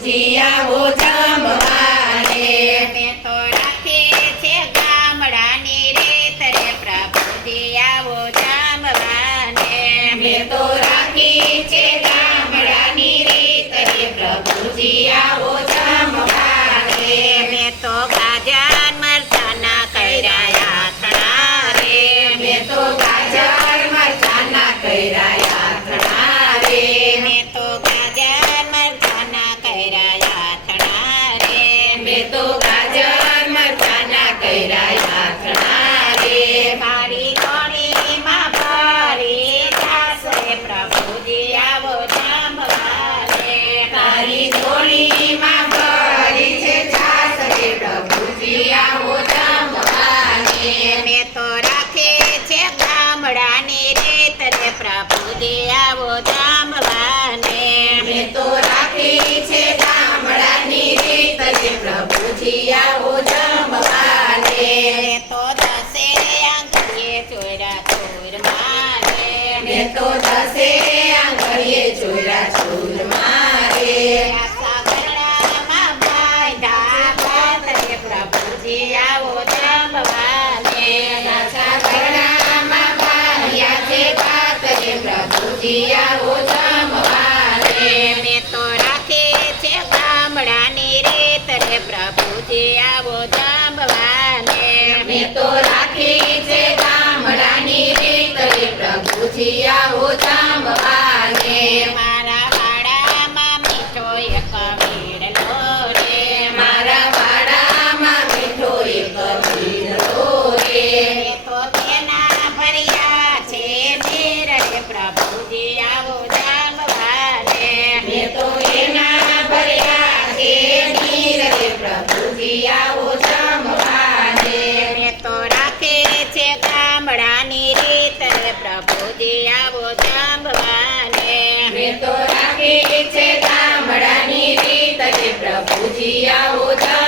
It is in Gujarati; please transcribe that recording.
જીયાવો જમવાને મેં તો રાખી છે ગામડાની રીત રે પ્રભુજી આવો જમવાને મેં તો રાખી છે ગામડાની રીત રે પ્રભુજી આવો જમવાને મેં તો ગાજર મરચાના કર્યા આથણા રે મેં તો ગાજર મરચાના કર્યા આથણા રે મેં તો ગાજર મરચાના કર્યા આથણા રે મેં તો ગાજર મરચાના કર્યા આથણા રે મારી કોણીમાં ભરી છાશ રે પ્રભુજી આવો જમવાને તારી થોડીમાં ભરી છે છાશ રે પ્રભુજી આવો જમવાને મેં તો રાખી છે ગામડાની રીત રે પ્રભુજી આવો જમવાને મેં તો રાખી છે ગામડાની રીત રે પ્રભુજી આવો જમવાને મેં તો દસે આંગળીએ ચોર્યા ચોર મારે મેં તો દસે આંગળીએ ચોર્યા ચોર મારે આશા કરણામાં બાંધ્યા ભાત રે પ્રભુજી આવો જમવાને દાસા કરણામાં બાંધ્યા છે ભાત રે પ્રભુજી આવો જમવાને મેં તો રાખી છે ગામડાની રીત રે પ્રભુજી આવો જમવાને મેં તો રાખી છે ગામડાની રીત રે પ્રભુજી આવો જમવાને મારા વાડામાં મીઠો એક વીડલો રે મારા વાડામાં મીઠો એક વીડલો રે મેં તો તેના ભર્યા છે નીર રે પ્રભુજી આવો જમવાને મેં તો એના ભર્યા છે નીર રે પ્રભુજી આવો જમવાને મેં તો રાખી છે ગામડાની રીત રે પ્રભુજી આવો જમવાને મેં તો રાખી છે ગામડાની રીત રે પ્રભુજી આવો જમવાને